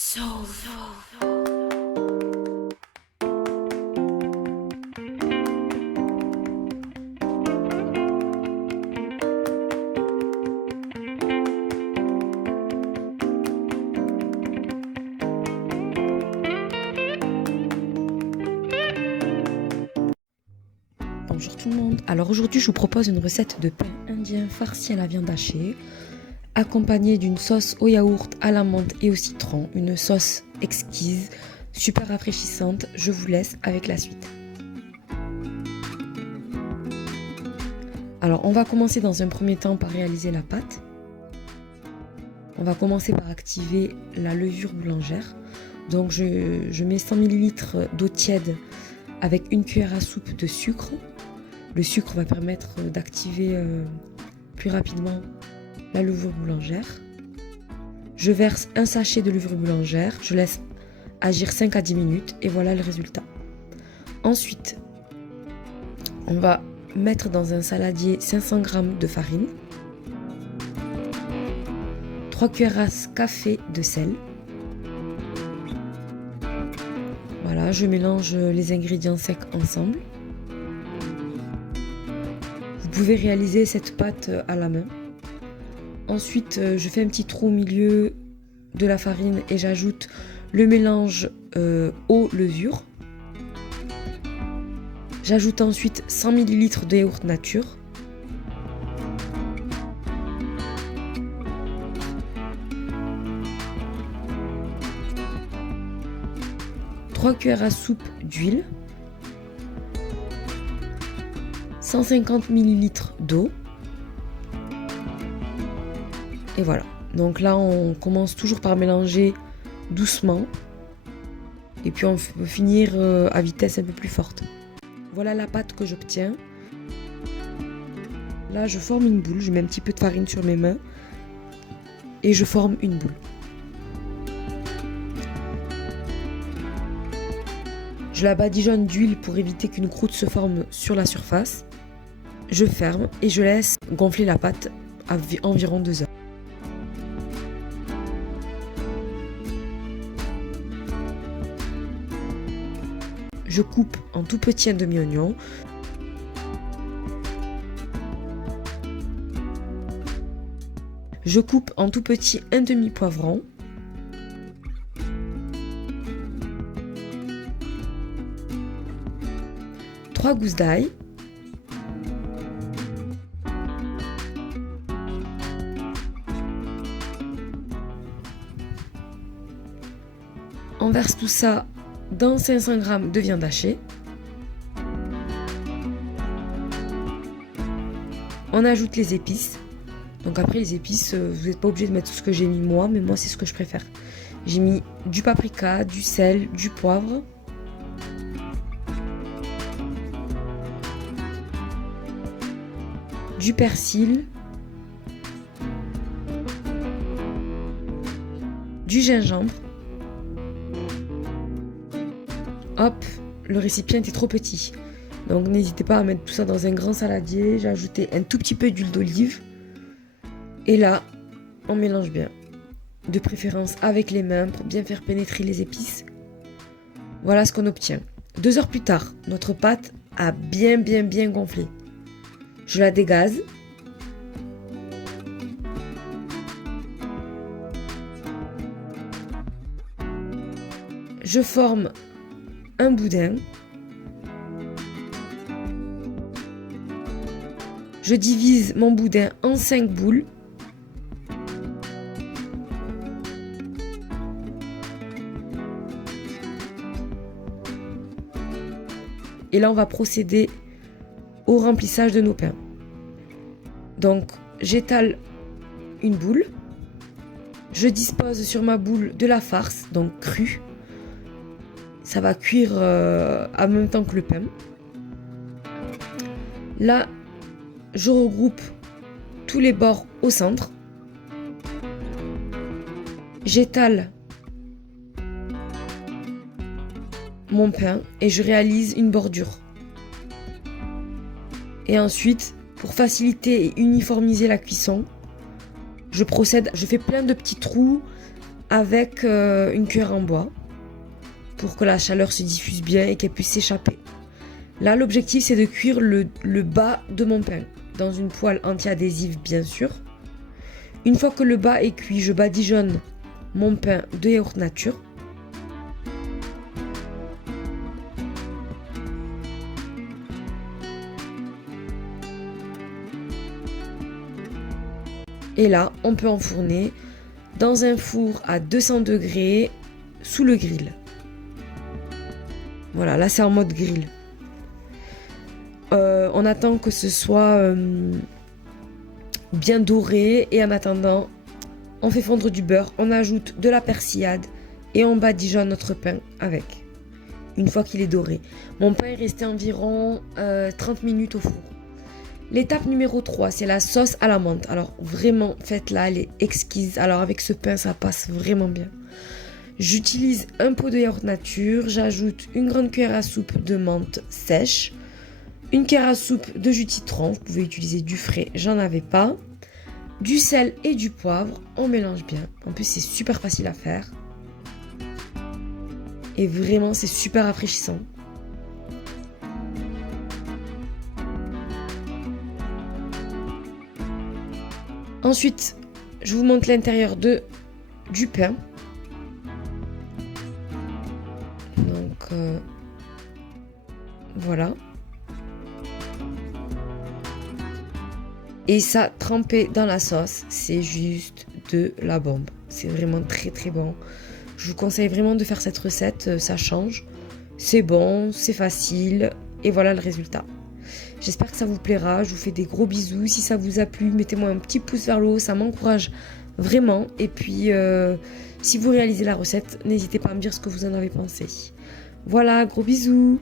Soul. Bonjour tout le monde. Alors aujourd'hui je vous propose une recette de pain indien farci à la viande hachée, accompagnée d'une sauce au yaourt, à la menthe et au citron, une sauce exquise, super rafraîchissante. Je vous laisse avec la suite. Alors on va commencer dans un premier temps par réaliser la pâte. On va commencer par activer la levure boulangère. Donc je mets 100 ml d'eau tiède avec une cuillère à soupe de sucre. Le sucre va permettre d'activer plus rapidement la levure boulangère. Je verse un sachet de levure boulangère, je laisse agir 5 à 10 minutes et voilà le résultat. Ensuite, on va mettre dans un saladier 500 g de farine, 3 cuillères à café de sel. Voilà, je mélange les ingrédients secs ensemble. Vous pouvez réaliser cette pâte à la main. Ensuite, je fais un petit trou au milieu de la farine et j'ajoute le mélange eau-levure. J'ajoute ensuite 100 ml de yaourt nature. Trois cuillères à soupe d'huile. 150 ml d'eau. Et voilà. Donc là, on commence toujours par mélanger doucement. Et puis on peut finir à vitesse un peu plus forte. Voilà la pâte que j'obtiens. Là, je forme une boule. Je mets un petit peu de farine sur mes mains. Et je forme une boule. Je la badigeonne d'huile pour éviter qu'une croûte se forme sur la surface. Je ferme et je laisse gonfler la pâte à environ 2 heures. Je coupe en tout petit un demi-oignon. Je coupe en tout petit un demi-poivron. Trois gousses d'ail. On verse tout ça dans 500 g de viande hachée. On ajoute les épices. Donc après les épices, vous n'êtes pas obligé de mettre tout ce que j'ai mis moi, mais moi c'est ce que je préfère. J'ai mis du paprika, du sel, du poivre. Du persil. Du gingembre. Hop, le récipient était trop petit. Donc n'hésitez pas à mettre tout ça dans un grand saladier. J'ai ajouté un tout petit peu d'huile d'olive. Et là, on mélange bien. De préférence avec les mains pour bien faire pénétrer les épices. Voilà ce qu'on obtient. 2 heures plus tard, notre pâte a bien gonflé. Je la dégaze. Je forme un boudin. Je divise mon boudin en 5 boules. Et là, on va procéder au remplissage de nos pains. Donc, j'étale une boule. Je dispose sur ma boule de la farce, donc crue. Ça va cuire en même temps que le pain. Là, je regroupe tous les bords au centre. J'étale mon pain et je réalise une bordure. Et ensuite, pour faciliter et uniformiser la cuisson, je fais plein de petits trous avec une cuillère en bois pour que la chaleur se diffuse bien et qu'elle puisse s'échapper. Là, l'objectif, c'est de cuire le bas de mon pain dans une poêle anti-adhésive, bien sûr. Une fois que le bas est cuit, je badigeonne mon pain de yaourt nature. Et là, on peut enfourner dans un four à 200 degrés sous le grill. Voilà, là c'est en mode grill. On attend que ce soit bien doré et en attendant, on fait fondre du beurre, on ajoute de la persillade et on badigeonne notre pain avec. Une fois qu'il est doré. Mon pain est resté environ 30 minutes au four. L'étape numéro 3, c'est la sauce à la menthe. Alors vraiment, faites-la, elle est exquise. Alors avec ce pain, ça passe vraiment bien. J'utilise un pot de yaourt nature, j'ajoute une grande cuillère à soupe de menthe sèche, une cuillère à soupe de jus de citron, vous pouvez utiliser du frais, j'en avais pas, du sel et du poivre, on mélange bien. En plus, c'est super facile à faire. Et vraiment, c'est super rafraîchissant. Ensuite, je vous montre l'intérieur du pain. Donc, voilà. Et ça, trempé dans la sauce, c'est juste de la bombe. C'est vraiment très très bon. Je vous conseille vraiment de faire cette recette, ça change. C'est bon, c'est facile, et voilà le résultat. J'espère que ça vous plaira, je vous fais des gros bisous. Si ça vous a plu, mettez-moi un petit pouce vers le haut, ça m'encourage vraiment. Et puis, si vous réalisez la recette, n'hésitez pas à me dire ce que vous en avez pensé. Voilà, gros bisous!